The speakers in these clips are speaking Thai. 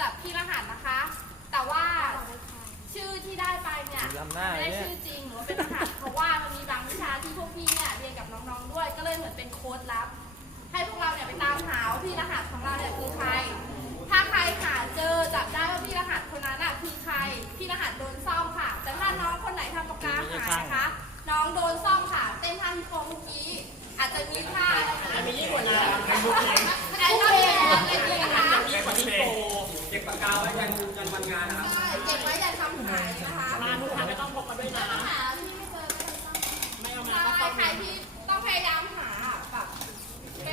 จับพี่รหัสนะคะ แต่ว่าชื่อที่ได้ไปเนี่ยลำหน้าไม่ได้เนี่ย ชื่อจริงหรือว่าเป็นรหัสเพราะว่ามันมีบางวิชาที่พวกพี่เนี่ยเรียนกับน้องๆด้วย ก็เลยเหมือนเป็นโค้ดลับ ให้พวกเราเนี่ยไปตามหาว่าพี่รหัสของเราเนี่ยคือใคร ถ้าใครหาเจอจับได้ว่าพี่รหัสคนนั้นน่ะคือใคร พี่รหัสโดนซ่อมค่ะ แต่ถ้าน้องคนไหนทำปากกาหายนะคะ น้องโดนซ่อมค่ะ เต้นท่าที่โค้งเมื่อกี้ อาจจะมีท่าอะไรนะมียิ่งกว่านั้นไอ้น้องเองอะไรอย่างเงี้ยนะคะเก็บปากกาไว้กันกันวันงานนะครับใช่เก็บไว้อย่าทำหายนะคะมาทุกครั้งก็ต้องพกมาด้วยนะหาที่ไม่เจอไม่ต้องไม่เอามาใช่ใครที่ต้องพยายามหาแบบไป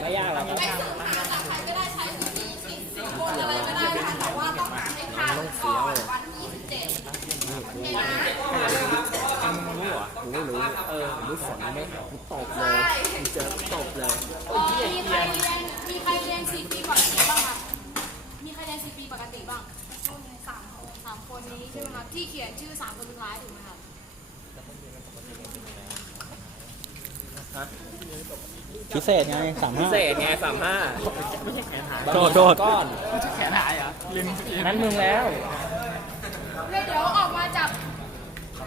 ไม่ยากหรอกครับไปสืบหาจากใครก็ได้ใช้สติสิสิบคนอะไรก็ได้ค่ะแต่ว่าต้องหาให้ทันก่อนวันที่27โอเคนะมึงรู้เหรอกูไม่รู้เออรู้ฝนไหมกูตบเลยใช่กูเจอตบเลยมีใครเรียนมีใครเรียนสี่ปีปกติบ้างครับมีใครเรียนสี่ปีปกติบ้างสามคนสามคนนี้ ใช่ไหมครับที่เขียนชื่อสามคนสุดท้ายถูกไหมครับพิเศษไงสามพิห้าเศษไงสามห้าโทษโทษก้อนแขนหายเหรอลืมนั้นมึงแล้ว เดี๋ยวออกมาจับ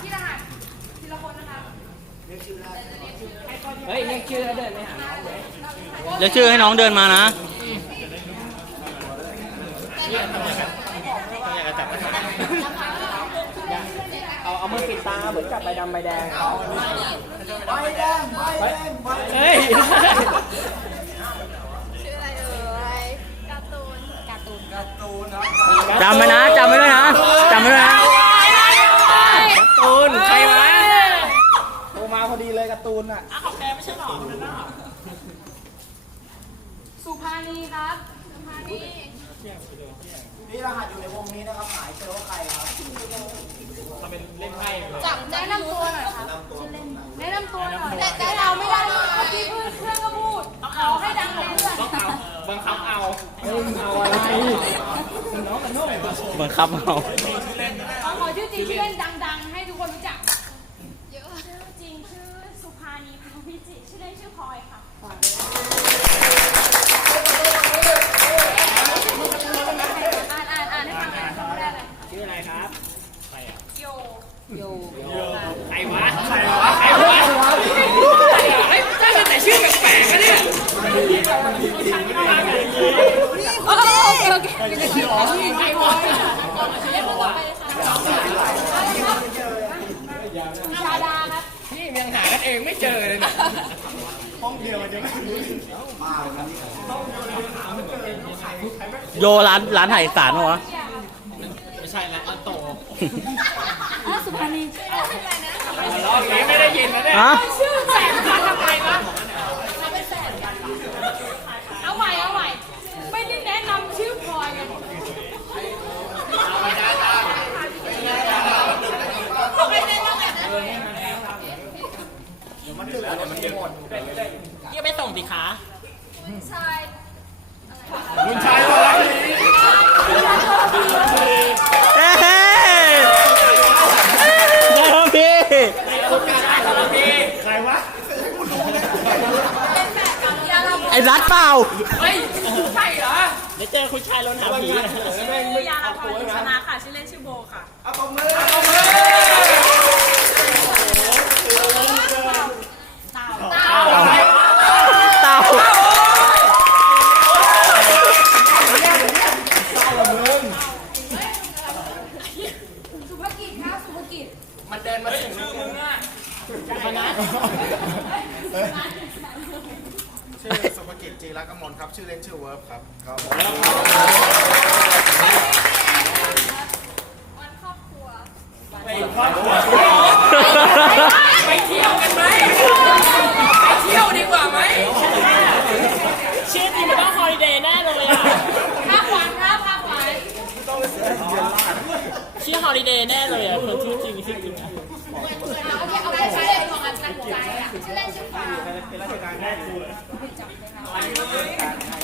ที่รหัสทีละคนนะคะเฮ้ยเรียกชื่อแล้วเดินไปหาเดี๋ยวชื่อให้น้องเดินมานะ เอาเอามือปิดตาเหมือนกับใบดำใบแดงใบแดงใบแดงใบเฮ้ยชื่ออะไรเอ่ยการ์ตูนการ์ตูนการ์ตูนครับจำไว้นะจำไว้ด้วยนะจำไว้ด้วยนะการ์ตูนใครวะโทรมาพอดีเลยการ์ตูนอะอะของแกไม่ใช่หรอคนนั้นน่ะสุภานีครับ สุภานี นี่รหัสอยู่ในวงนี้นะครับ หมายเจอว่าใครครับเขาเป็นเล่นไพ่เลยจับแนะนำตัวหน่อยครับแนะนำตัวหน่อยแต่แต่เราไม่ได้นะเมื่อกี้เพื่อนเพื่อนก็พูดเอาให้ดังเลยเพื่อนต้องเอาบังคับเอาเฮ้ยเอาอะไรบังคับเอาขอขอชื่อจริงชื่อเล่นดัง ๆ ให้ทุกคนรู้จักเยอะชื่อจริงชื่อสุภานีพาวิจิตรชื่อเล่นชื่อพลอยค่ะอ่านอ่านอ่านให้ฟังหน่อยคำแรกเลย ชื่ออะไรครับโยใครวะใครวะใครวะเฮ้ยถ้าจะแต่ชื่อแปลกๆนะเนี่ยโอเคโอเคใครวะเรียกคนต่อไปเลยค่ะชาดาครับนี่ยังหากันเองไม่เจอเลยเนี่ยโยร้านร้านถ่สารปะวะ ไม่ใช่แล้วอันโต อ๋อสุภานีชื่ออะไรนะรอบนี้ไม่ได้ยินนะเนี่ยฮะชื่อแสนทำไมวะเป็นแสนกันเอาใหม่เอาใหม่ไม่ได้แนะนำชื่อพลอยกันไม่ได้ต้องแบบนั้นยี่ไปส่งสิคะชายคุณชายอะไร เฮ้ยได้ครับพี่ ใครวะ เป็นแฟนกับยาลา ไอ้ รัดเปล่า เฮ้ยใช่เหรอเดี๋ยวเจอคุณชายล้นหาผีนะชื่อยาลาพรชนะค่ะ ชื่อเล่นชื่อโบค่ะ เอาตบมือเต่า เต่า สุภกิจครับสุภกิจ มันเดินมาถึงชื่อมึงอะ ชื่อสุภกิจจีรักกมล ครับชื่อเล่นชื่อเวิร์ฟครับครัวันครอบครัวไปเที่ยวกันไหมไปเที่ยวดีกว่าไหมชื่อจริงมันต้องฮอลิเดย์แน่เลยอะภาควานครับภาควานชื่อฮอลิเดย์แน่เลยอะคนชื่อจริงชื่อจริงอะเอาเอาแค่ชื่อเล่นของอันตั้งใจอะชื่อเล่นชื่อฟางไอ้วังกันกลับบ้านนะกลับ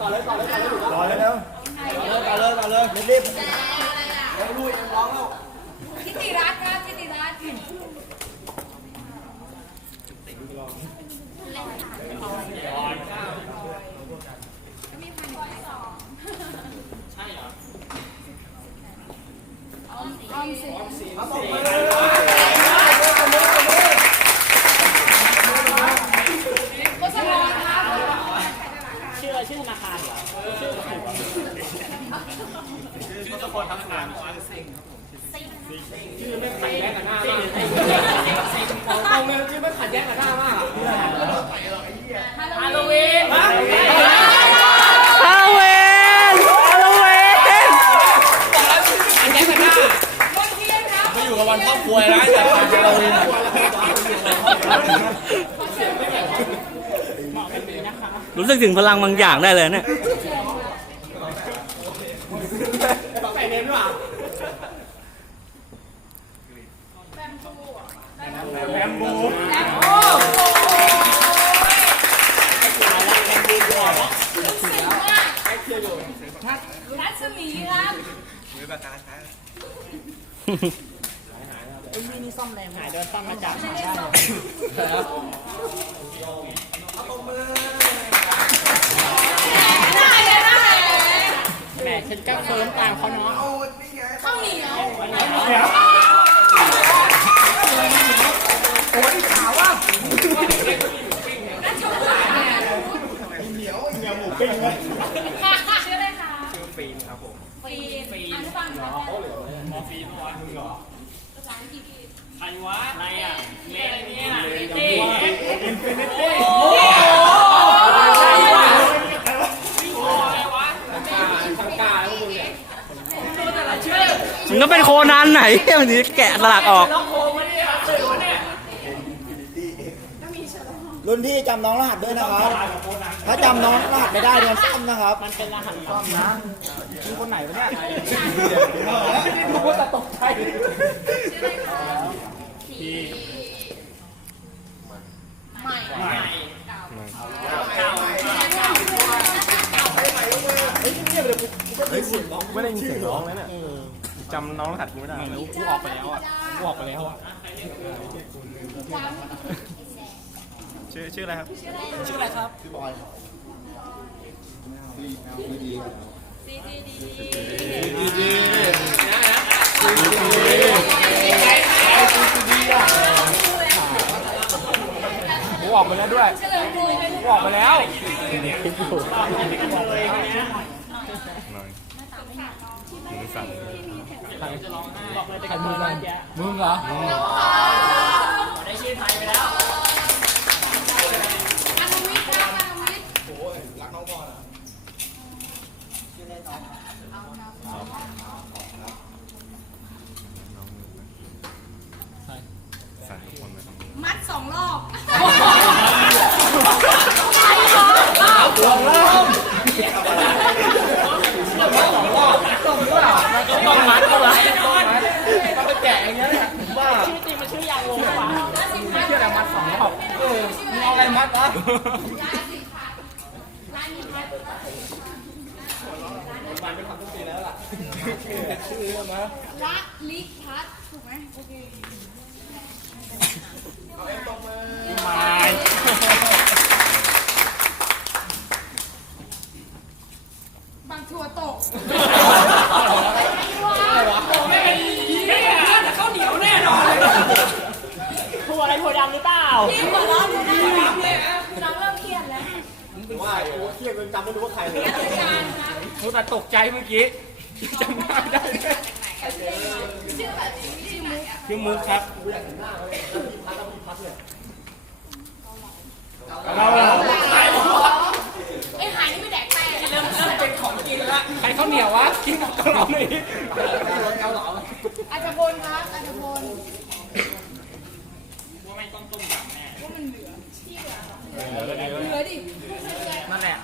ต่อเลยต่อเลยต่อเลยต่อเลยเร็วต่อเลยต่อเลยรีบทิติรัตน์ครับทิติรัตน์ชื่ออะไรชื่อธนาคารเหรอชื่ออะไรวะ เอาเงินที่มันขัดแย้งกับหน้ามากอะฮาโลวีนฮาเวนฮาโลเวนขัดแย้งกับหน้ามาอยู่กับวันครอบครัวนะจัดการฮาโลวีนรู้สึกถึงพลังบางอย่างได้เลยเนี่ย ใส่เน้นว่ะแบมบู รัศมีครับหายโดนซ่อมมาจากได้เลยได้เลยแหมฉันก็เฟิร์มตามเขาเนาะ ข้าวเหนียว ชื่ออะไรคะชื่อฟีนครับผมฟีนฟีนอ่านให้ฟังหน่อย มอร์ฟีนวะมึง เหรอภาษาอังกฤษใครวะอะไรอะเมนเนี่ยตี้อินฟินิตี้มันก็เป็นโคนันไหนมันจะแกะสลักออก รุ่นพี่จำน้องรหัสด้วยนะครับ ถ้าจำน้องรหัสไม่ได้โดนซ่อมนะครับ มันเป็นรหัสซ่อมนะมีคนไหนวะเนี่ยรู้ว่าจะตกใจใหม่ใหม่ไม่ได้ยินเสียงร้องแล้วเนี่ยจำน้องรหัสกูไม่ได้รู้กูออกไปแล้วอะกูออกไปแล้วอะ ชื่อชื่ออะไรครับชื่ออะไรครับกูออกไปแล้วด้วยเฉลิมพลเป็นกูออกไปแล้วบอกเลยจะกันมือกันมึงเหรอได้ชื่อไทยไปแล้ว อนุวิทย์ครับอนุวิทย์ มัดสองรอบ ต้องมัดก็ละ ชื่อจริงมันชื่อยางวงวะ ชื่ออะไรมัดสองรอบ มึง ร้าอะไรมัดวะละลิพัทถูกไหมโอเคมายบางทัวตก ข้าวเหนียวแน่นอน ถั่วอะไรถั่วดำหรือเปล่า พี่หัวเราะดูได้น้องเริ่มเครียดแล้ วว่าโอ้เครียดจนจำไม่รู้ว่าใครเลยอาจารย์ครับกูแต่ตกใจเมื่อกี้จำไม่ได้ชื่อแบบชื่อมุกชื่อมุกครับไอ้หายนี่ไม่แดกแป้งเริ่มเริ่มเป็นของกินละใครข้าวเหนียววะกินกับเกาเหลาหน่อยดิอาจจะพลครับอาจจะพล ว่าไม่ต้องต้มยำแน่ ว่ามันเหลือที่ เหลือเหลือดินั่นแหละ